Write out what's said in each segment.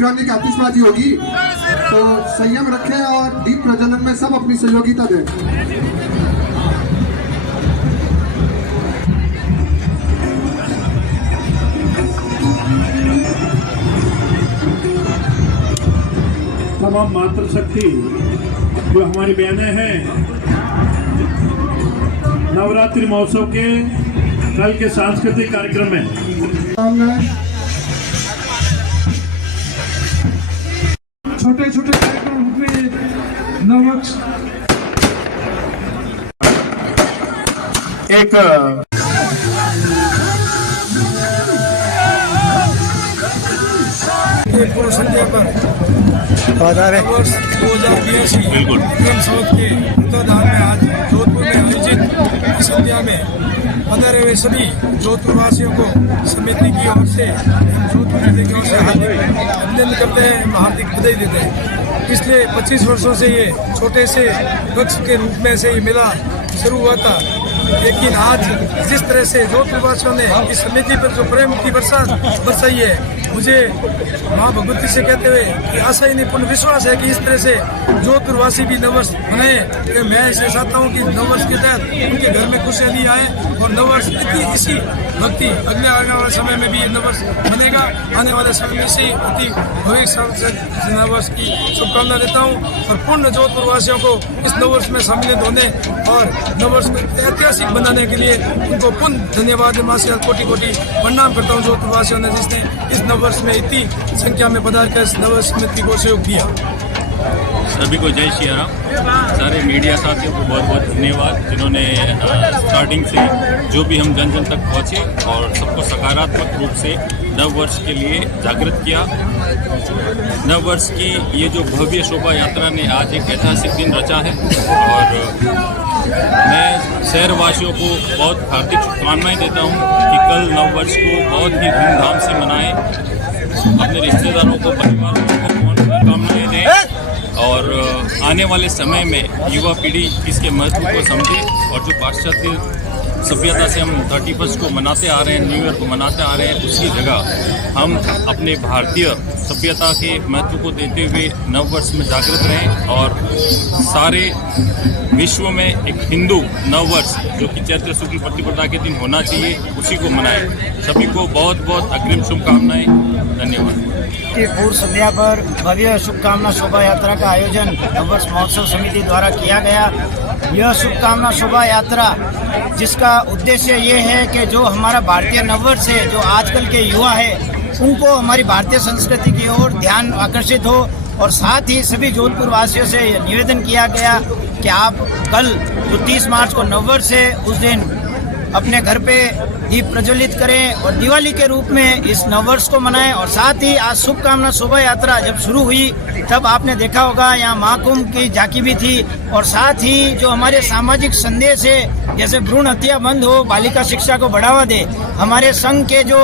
Electronic आतिशबाजी होगी, तो संयम रखें और दीप प्रज्वलन में सब अपनी सहयोगिता दें। तमाम मातृशक्ति जो हमारी बहनें हैं, नवरात्रि महोत्सव के कल के सांस्कृतिक कार्यक्रम में छोटे छोटे कार्यक्रम हुए नववर्ष एक पूर्व संध्या पर वर्ष 2082 के उत्तरदान में आज जोधपुर में आयोजित संध्या में पधारे हुए सभी जोधपुर वासियों को समिति की ओर से जोधपुर जिले की ओर से अभिनंदन करते हैं, हार्दिक बधाई देते हैं। पिछले 25 वर्षों से ये छोटे से वृक्ष के रूप में से ये मेला शुरू हुआ था, लेकिन आज जिस तरह से जोधपुर वासियों ने इस समिति पर जो प्रेम की बरसाई है, मुझे माँ भगवती से कहते हुए कि आशा ही नहीं पूर्ण विश्वास है कि इस तरह से जोधपुर वासी भी नववर्ष मनाए। मैं इसे चाहता हूँ कि नववर्ष के तहत उनके घर में खुशहाली आए और नववर्ष इसी भक्ति अगले आने वाले समय में भी नववर्ष बनेगा। आने वाले समय में इसी अति भविष्य नववर्ष की शुभकामना देता हूँ और पूर्ण जोधपुर वासियों को इस नववर्ष में सम्मिलित होने और नववर्ष को ऐतिहासिक बनाने के लिए उनको पुनः धन्यवाद कोटि कोटि प्रणाम करता हूँ जोधपुर वासियों ने, जिसने इस नववर्ष में इतनी संख्या में पधारकर इस नववर्ष समिति को सहयोग दिया। सभी को जय श्री राम। सारे मीडिया साथियों को बहुत बहुत धन्यवाद, जिन्होंने स्टार्टिंग से जो भी हम जन जन तक पहुँचे और सबको सकारात्मक रूप से नव वर्ष के लिए जागृत किया। नव वर्ष की ये जो भव्य शोभा यात्रा ने आज एक ऐतिहासिक दिन रचा है और मैं शहरवासियों को बहुत हार्दिक शुभकामनाएं देता हूं कि कल नव वर्ष को बहुत ही धूमधाम से मनाएं, अपने रिश्तेदारों को, परिवारों को शुभकामनाएं दें और आने वाले समय में युवा पीढ़ी इसके महत्व को समझे और जो पाश्चात्य सभ्यता से हम 31 को मनाते आ रहे हैं, न्यू ईयर को मनाते आ रहे हैं, उसकी जगह हम अपने भारतीय सभ्यता के महत्व को देते हुए नववर्ष में जागृत रहें और सारे विश्व में एक हिंदू नववर्ष जो कि चैत्र शुक्ल प्रतिपदा के दिन होना चाहिए, उसी को मनाएं। सभी को बहुत बहुत अग्रिम शुभकामनाएं। धन्यवाद। की पूर्व संध्या पर भव्य शुभकामना शोभा यात्रा का आयोजन नववर्ष महोत्सव समिति द्वारा किया गया। यह शुभकामना शोभा यात्रा जिसका उद्देश्य ये है कि जो हमारा भारतीय नववर्ष है, जो आजकल के युवा है, उनको हमारी भारतीय संस्कृति की ओर ध्यान आकर्षित हो और साथ ही सभी जोधपुर वासियों से निवेदन किया गया कि आप कल जो 30 मार्च को नववर्ष है, उस दिन अपने घर पे दीप प्रज्वलित करें और दिवाली के रूप में इस नववर्ष को मनाएं। और साथ ही आज शुभकामना शोभा यात्रा जब शुरू हुई तब आपने देखा होगा यहाँ महाकुंभ की झांकी भी थी और साथ ही जो हमारे सामाजिक संदेश है, जैसे भ्रूण हत्या बंद हो, बालिका शिक्षा को बढ़ावा दे, हमारे संघ के जो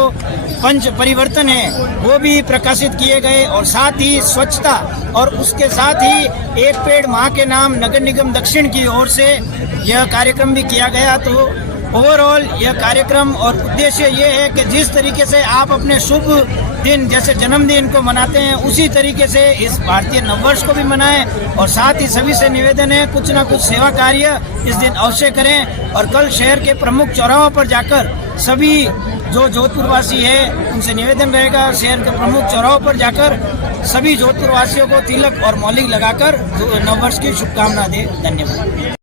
पंच परिवर्तन है वो भी प्रकाशित किए गए और साथ ही स्वच्छता और उसके साथ ही एक पेड़ माँ के नाम नगर निगम दक्षिण की ओर से यह कार्यक्रम भी किया गया। तो ओवरऑल यह कार्यक्रम और उद्देश्य ये है कि जिस तरीके से आप अपने शुभ दिन जैसे जन्मदिन को मनाते हैं, उसी तरीके से इस भारतीय नववर्ष को भी मनाएं और साथ ही सभी से निवेदन है कुछ ना कुछ सेवा कार्य इस दिन अवश्य करें। और कल शहर के प्रमुख चौराहों पर जाकर सभी जो जोधपुर वासी है उनसे निवेदन रहेगा, शहर के प्रमुख चौराहों पर जाकर सभी जोधपुर वासियों को तिलक और मौलिक लगाकर नववर्ष की शुभकामना दे। धन्यवाद।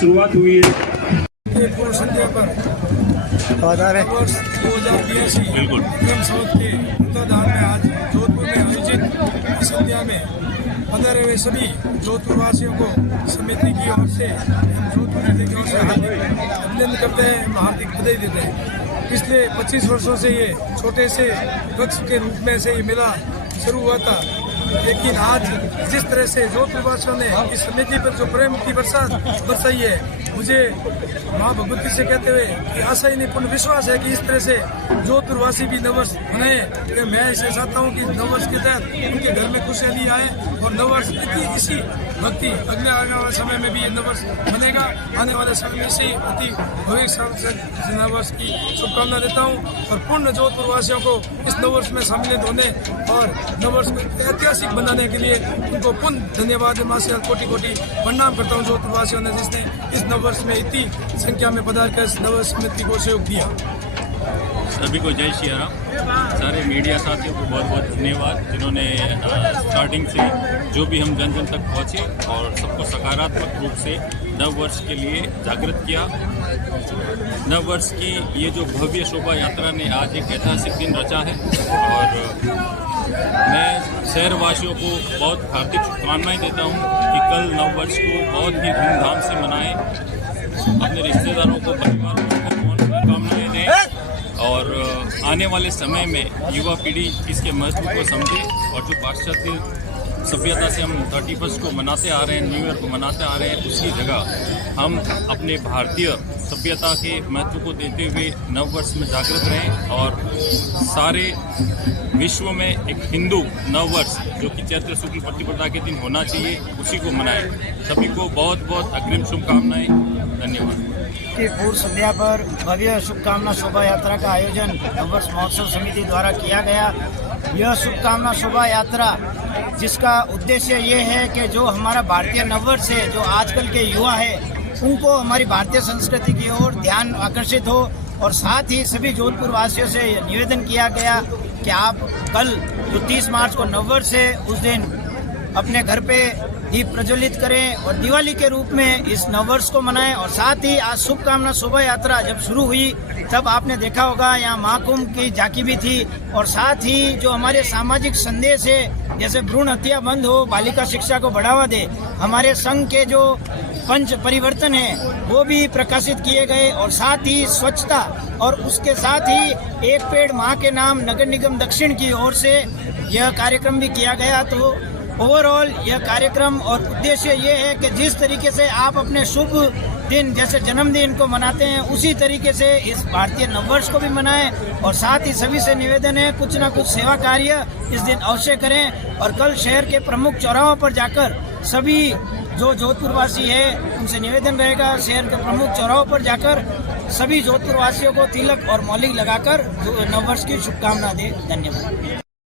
शुरुआत हुई है। के पूर्व संध्या पर वर्ष 2082 बिल्कुल। विक्रम संवत के उत्तराधार में आज जोधपुर में आयोजित इस संध्या में 15वें सभी जोधपुर वासियों को समिति की ओर से जोधपुर जिले की ओर से हार्दिक अभिनंदन करते हैं, हार्दिक बधाई देते हैं। पिछले 25 वर्षों से ये छोटे से वृक्ष के रूप में से ये मेला शुरू हुआ था, लेकिन आज जिस तरह से जोधपुर वासियों ने इस समिति पर जो प्रेम की बरसाई है, मुझे माँ भगवती से कहते हुए कि आशा ही नहीं पूर्ण विश्वास है कि इस तरह से जोधपुरवासी भी नववर्ष मनाए। कि मैं इसे चाहता हूँ कि नववर्ष के तहत उनके घर में खुशहाली आए और नववर्ष इसी भक्ति अगले आने वाले समय में भी ये नववर्ष बनेगा। आने वाले समय में इसी अति भविष्य नववर्ष की शुभकामना देता हूँ और पूर्ण जोधपुरवासियों को इस नववर्ष में सम्मिलित होने और नववर्ष को ऐतिहासिक बनाने के लिए उनको पुनः धन्यवाद माँ से कोटि कोटि प्रणाम करता हूँ जोधपुरवासियों ने, जिसने इस नववर्ष में इतनी संख्या में पधार कर इस नववर्ष समिति को सहयोग दिया। सभी को जय श्री राम। सारे मीडिया साथियों को बहुत बहुत धन्यवाद, जिन्होंने स्टार्टिंग से जो भी हम जन जन तक पहुँचे और सबको सकारात्मक रूप से नव वर्ष के लिए जागृत किया। नव वर्ष की ये जो भव्य शोभा यात्रा ने आज एक ऐतिहासिक दिन रचा है और मैं शहरवासियों को बहुत हार्दिक शुभकामनाएं देता हूं कि कल नव वर्ष को बहुत ही धूमधाम से मनाएं, अपने रिश्तेदारों को, परिवारों को शुभकामनाएं दें और आने वाले समय में युवा पीढ़ी इसके महत्व को समझे और जो पाश्चात्य सभ्यता से हम 31 को मनाते आ रहे हैं, न्यू ईयर को मनाते आ रहे हैं, उसकी जगह हम अपने भारतीय सभ्यता के महत्व को देते हुए नव वर्ष में जागृत रहें और सारे विश्व में एक हिंदू नव वर्ष जो कि चैत्र शुक्ल प्रतिपदा के दिन होना चाहिए, उसी को मनाएं। सभी को बहुत बहुत अग्रिम शुभकामनाएं। धन्यवाद। की पूर्व संध्या पर भव्य शुभकामना शोभा यात्रा का आयोजन नववर्ष महोत्सव समिति द्वारा किया गया। यह शुभकामना शोभा यात्रा जिसका उद्देश्य ये है कि जो हमारा भारतीय नववर्ष है, जो आजकल के युवा है, उनको हमारी भारतीय संस्कृति की ओर ध्यान आकर्षित हो और साथ ही सभी जोधपुर वासियों से निवेदन किया गया कि आप कल जो 30 मार्च को नववर्ष है, उस दिन अपने घर पे दीप प्रज्वलित करें और दिवाली के रूप में इस नववर्ष को मनाएं। और साथ ही आज शुभकामना शोभा यात्रा जब शुरू हुई तब आपने देखा होगा यहाँ महाकुंभ की झांकी भी थी और साथ ही जो हमारे सामाजिक संदेश है, जैसे भ्रूण हत्या बंद हो, बालिका शिक्षा को बढ़ावा दे, हमारे संघ के जो पंच परिवर्तन है वो भी प्रकाशित किए गए और साथ ही स्वच्छता और उसके साथ ही एक पेड़ माँ के नाम नगर निगम दक्षिण की ओर से यह कार्यक्रम भी किया गया। तो ओवरऑल यह कार्यक्रम और उद्देश्य ये है कि जिस तरीके से आप अपने शुभ दिन जैसे जन्मदिन को मनाते हैं, उसी तरीके से इस भारतीय नववर्ष को भी मनाएं और साथ ही सभी से निवेदन है कुछ ना कुछ सेवा कार्य इस दिन अवश्य करें। और कल शहर के प्रमुख चौराहों पर जाकर सभी जो जोधपुर वासी है उनसे निवेदन रहेगा, शहर के प्रमुख चौराहों पर जाकर सभी जोधपुर वासियों को तिलक और मौलिक लगाकर नववर्ष की शुभकामना दे। धन्यवाद।